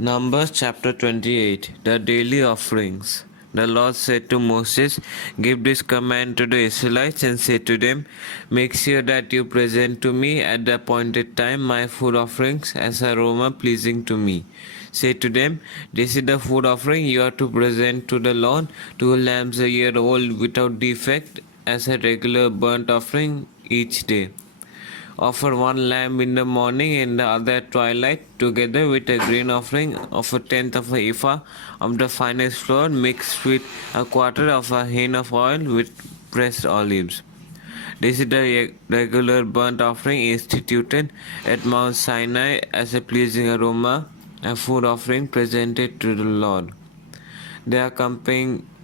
Numbers chapter 28. The daily offerings. The Lord said to Moses, "Give this command to the Israelites and say to them, make sure that you present to me at the appointed time my food offerings as aroma pleasing to me. Say to them, this is the food offering you are to present to the Lord, 2 lambs a year old without defect as a regular burnt offering each day. Offer 1 lamb in the morning and the other at twilight, together with a grain offering of a tenth of a ephah of the finest flour mixed with a quarter of a hin of oil with pressed olives. This is the regular burnt offering instituted at Mount Sinai as a pleasing aroma, a food offering presented to the Lord. The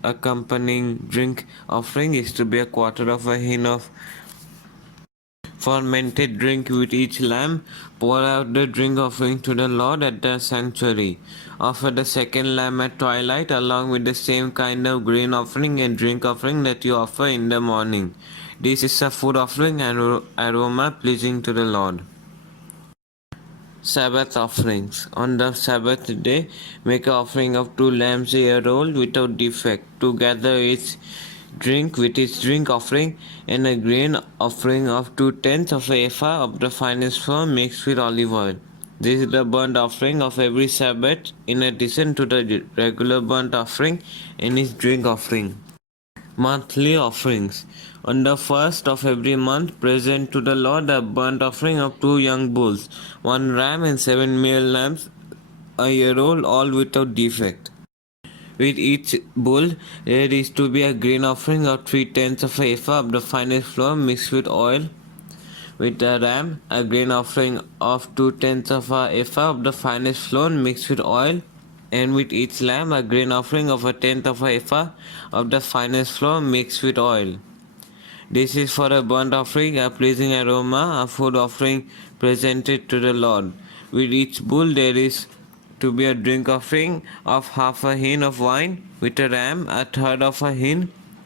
accompanying drink offering is to be a quarter of a hin of fermented drink with each lamb. Pour out the drink offering to the Lord at the sanctuary. Offer the second lamb at twilight along with the same kind of grain offering and drink offering that you offer in the morning. This is a food offering and aroma pleasing to the Lord. Sabbath offerings. On the Sabbath day, make an offering of 2 lambs a year old without defect, together its drink with its drink offering, and a grain offering of 2/10 of a ephah of the finest flour mixed with olive oil. This is the burnt offering of every Sabbath, in addition to the regular burnt offering and its drink offering. Monthly offerings. On the first of every month, present to the Lord a burnt offering of 2 young bulls, 1 ram and 7 male lambs a year old, all without defect. With each bull, there is to be a grain offering of 3/10 of a ephah of the finest flour mixed with oil. With the ram, a grain offering of 2/10 of a ephah of the finest flour mixed with oil. And with each lamb, a grain offering of 1/10 of a ephah of the finest flour mixed with oil. This is for a burnt offering, a pleasing aroma, a food offering presented to the Lord. With each bull, there is to be a drink offering of half a hin of wine, with a ram a third of a hin,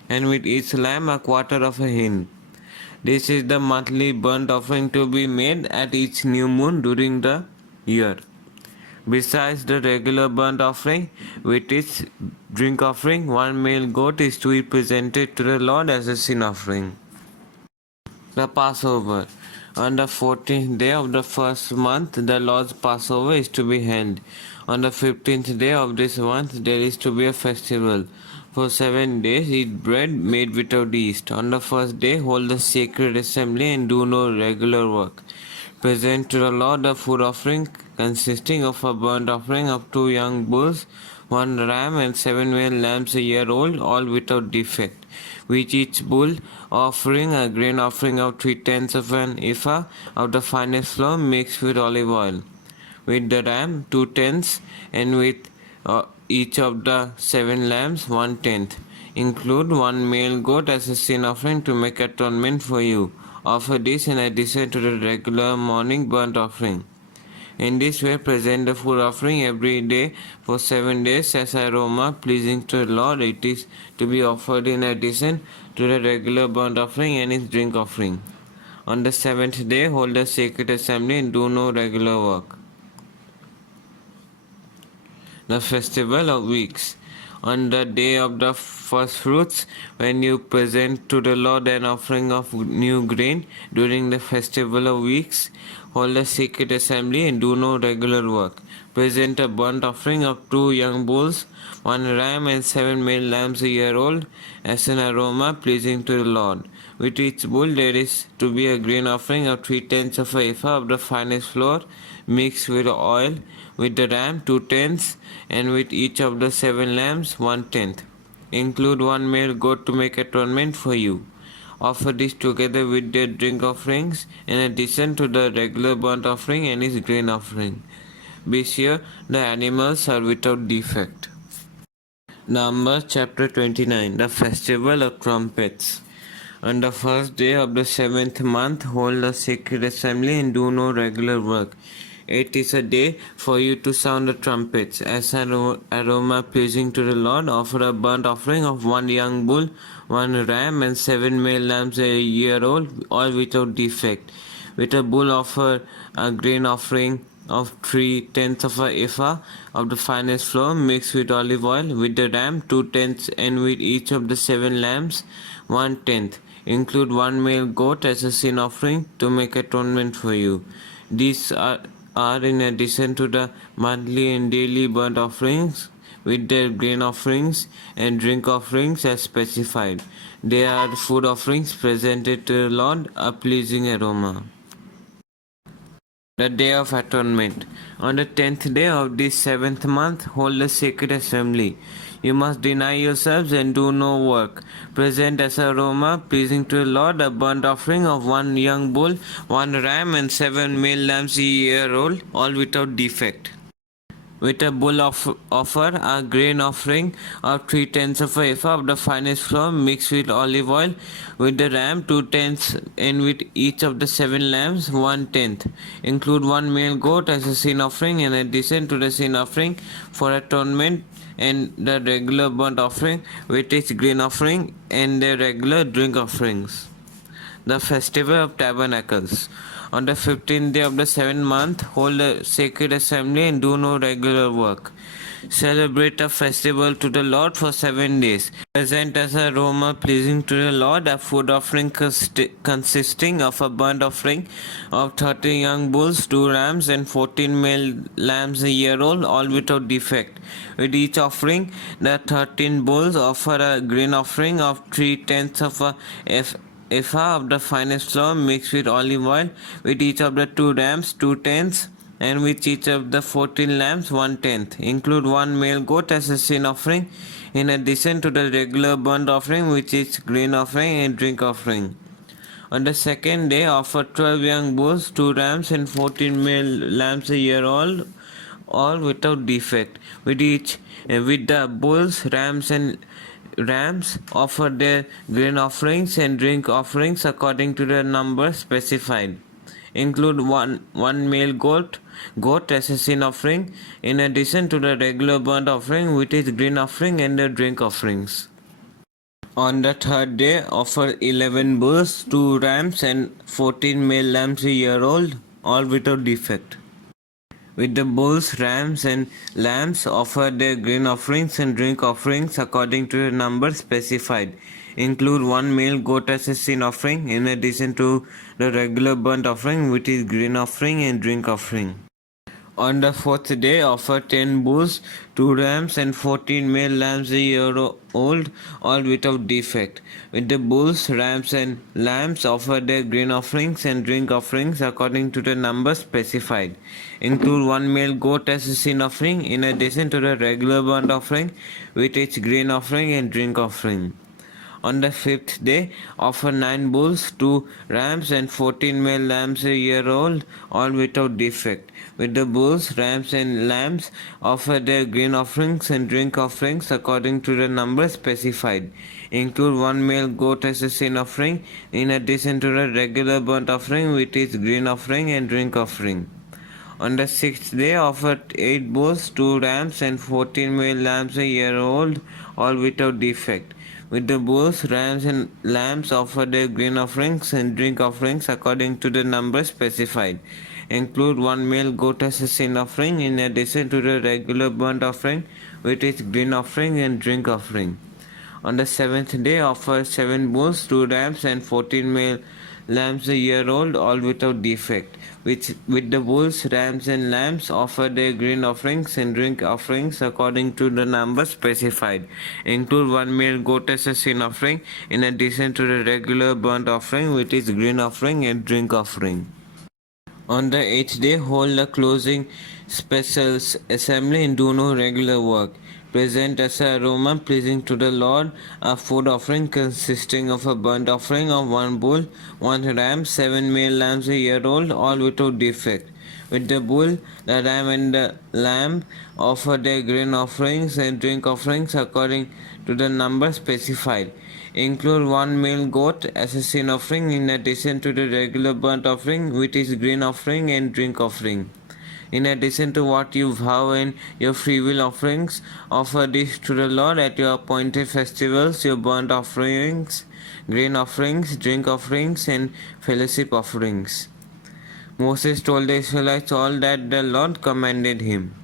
and with each lamb a quarter of a hin. This is the monthly burnt offering to be made at each new moon during the year. Besides the regular burnt offering, with its drink offering, 1 male goat is to be presented to the Lord as a sin offering. The Passover. On the 14th day of the first month, the Lord's Passover is to be held. On the 15th day of this month, there is to be a festival. For 7 days, eat bread made without yeast. On the first day, hold the sacred assembly and do no regular work. Present to the Lord a food offering consisting of a burnt offering of 2 young bulls, 1 ram and 7 male lambs a year old, all without defect. With each bull offering a grain offering of 3/10 of an ephah of the finest flour mixed with olive oil. With the ram 2/10, and with each of the 7 lambs 1/10. Include 1 male goat as a sin offering to make atonement for you. Offer this in addition to the regular morning burnt offering. In this way, present the food offering every day for 7 days as aroma pleasing to the Lord. It is to be offered in addition to the regular burnt offering and its drink offering. On the 7th day, hold a sacred assembly and do no regular work. The Festival of Weeks. On the day of the first fruits, when you present to the Lord an offering of new grain during the Festival of Weeks, hold a sacred assembly and do no regular work. Present a burnt offering of 2 young bulls, 1 ram and 7 male lambs a year old, as an aroma pleasing to the Lord. With each bull there is to be a grain offering of 3/10 of a ephah of the finest flour mixed with oil. With the ram 2/10, and with each of the 7 lambs 1/10. Include 1 male goat to make atonement for you. Offer this together with their drink offerings, in addition to the regular burnt offering and its grain offering. Be sure the animals are without defect. Numbers chapter 29. The Festival of Trumpets. On the first day of the 7th month, hold a sacred assembly and do no regular work. It is a day for you to sound the trumpets. As an aroma pleasing to the Lord, offer a burnt offering of 1 young bull, 1 ram and 7 male lambs a year old, all without defect. With a bull, offer a grain offering of 3/10 of a ephah of the finest flour mixed with olive oil, with the ram 2/10, and with each of the 7 lambs 1/10. Include 1 male goat as a sin offering to make atonement for you. These are in addition to the monthly and daily burnt offerings, with their grain offerings and drink offerings as specified. They are food offerings presented to the Lord, a pleasing aroma. The Day of Atonement. On the 10th day of this 7th month, hold a sacred assembly. You must deny yourselves and do no work. Present as an aroma pleasing to the Lord a burnt offering of 1 young bull, 1 ram, and 7 male lambs a year old, all without defect. With a bull offer a grain offering of 3/10 of a ephah of the finest flour mixed with olive oil, with the ram 2/10, and with each of the 7 lambs 1/10. Include 1 male goat as a sin offering in addition to the sin offering for atonement and the regular burnt offering with its grain offering and the regular drink offerings. The Festival of Tabernacles. On the 15th day of the 7th month, hold a sacred assembly and do no regular work. Celebrate a festival to the Lord for 7 days. Present as an aroma pleasing to the Lord a food offering consisting of a burnt offering of 30 young bulls, 2 rams, and 14 male lambs a year old, all without defect. With each offering, the 13 bulls offer a grain offering of 3/10 of a ephah of the finest flour mixed with olive oil, with each of the 2 rams 2/10, and with each of the 14 lambs 1/10. Include 1 male goat as a sin offering, in addition to the regular burnt offering, which is grain offering and drink offering. On the 2nd day, offer 12 young bulls, 2 rams, and 14 male lambs a year old, all without defect. With the bulls, rams offer their grain offerings and drink offerings according to the number specified. Include one male goat as a sin offering, in addition to the regular burnt offering with its grain offering and the drink offerings. On the 3rd day, offer 11 bulls, 2 rams, and 14 male lambs a year old, all without defect. With the bulls, rams, and lambs, offer their grain offerings and drink offerings according to the number specified. Include 1 male goat as a sin offering, in addition to the regular burnt offering, which is grain offering and drink offering. On the 4th day, offer 10 bulls, 2 rams, and 14 male lambs a year old, all without defect. With the bulls, rams, and lambs, offer their grain offerings and drink offerings according to the number specified. Include 1 male goat as a sin offering, in addition to the regular burnt offering, with its grain offering and drink offering. On the 5th day, offer 9 bulls, 2 rams, and 14 male lambs a year old, all without defect. With the bulls, rams, and lambs, offer their grain offerings and drink offerings according to the number specified. Include 1 male goat as a sin offering, in addition to the regular burnt offering with its grain offering and drink offering. On the 6th day, offer 8 bulls, 2 rams, and 14 male lambs a year old, all without defect. With the bulls, rams, and lambs, offer their grain offerings and drink offerings according to the number specified. Include 1 male goat as a sin offering, in addition to the regular burnt offering with its grain offering and drink offering. On the 7th day, offer 7 bulls, 2 rams, and 14 male lambs a year old, all without defect. With the bulls, rams, and lambs, offer their grain offerings and drink offerings according to the number specified. Include 1 male goat as a sin offering, in addition to the regular burnt offering with its grain offering and drink offering. On the 8th day, hold a closing special assembly and do no regular work. Present as an aroma pleasing to the Lord a food offering consisting of a burnt offering of 1 bull, 1 ram, 7 male lambs a year old, all without defect. With the bull, the ram, and the lamb, offer their grain offerings and drink offerings according to the number specified. Include 1 male goat as a sin offering, in addition to the regular burnt offering with its grain offering and drink offering. In addition to what you vow in your freewill offerings, offer this to the Lord at your appointed festivals, your burnt offerings, grain offerings, drink offerings, and fellowship offerings. Moses told the Israelites all that the Lord commanded him.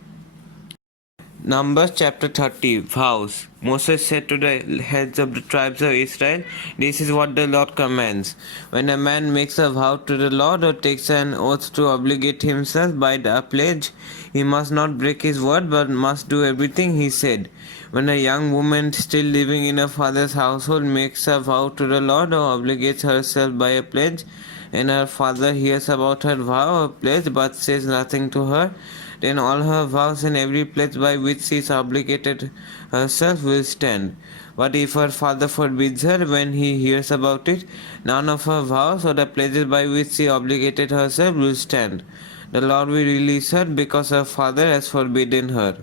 Numbers chapter 30 Vows. Moses said to the heads of the tribes of Israel, "This is what the Lord commands. When a man makes a vow to the Lord or takes an oath to obligate himself by a pledge, he must not break his word but must do everything he said. When a young woman still living in her father's household makes a vow to the Lord or obligates herself by a pledge, and her father hears about her vow or pledge but says nothing to her, then all her vows and every pledge by which she is obligated herself will stand. But if her father forbids her when he hears about it, none of her vows or the pledges by which she obligated herself will stand. The Lord will release her because her father has forbidden her.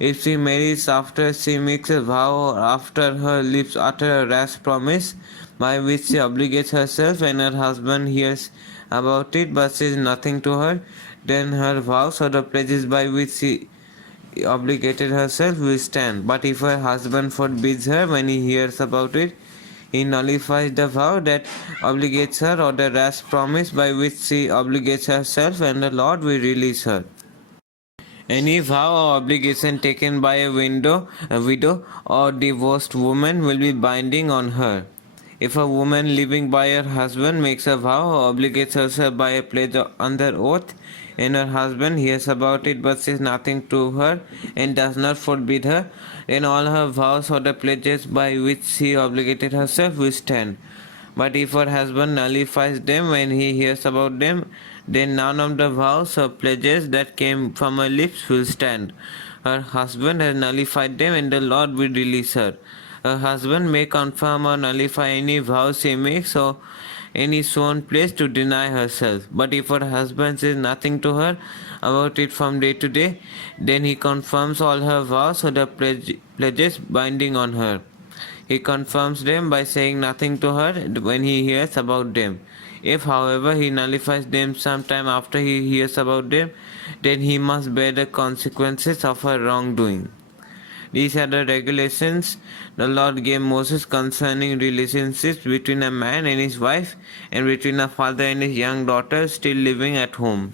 If she marries after she makes a vow or after her lips utter a rash promise by which she obligates herself and her husband hears about it but says nothing to her, then her vows or the pledges by which she obligated herself will stand. But if her husband forbids her when he hears about it, he nullifies the vow that obligates her or the rash promise by which she obligates herself, and the Lord will release her. Any vow or obligation taken by a widow or divorced woman will be binding on her. If a woman living by her husband makes a vow or obligates herself by a pledge under oath, and her husband hears about it but says nothing to her and does not forbid her, then all her vows or the pledges by which she obligated herself will stand. But if her husband nullifies them when he hears about them, then none of the vows or pledges that came from her lips will stand. Her husband has nullified them, and the Lord will release her. Her husband may confirm or nullify any vows she makes or any sworn pledge to deny herself. But if her husband says nothing to her about it from day to day, then he confirms all her vows or the pledges binding on her. He confirms them by saying nothing to her when he hears about them. If, however, he nullifies them sometime after he hears about them, then he must bear the consequences of her wrongdoing. These are the regulations the Lord gave Moses concerning relationships between a man and his wife and between a father and his young daughter still living at home.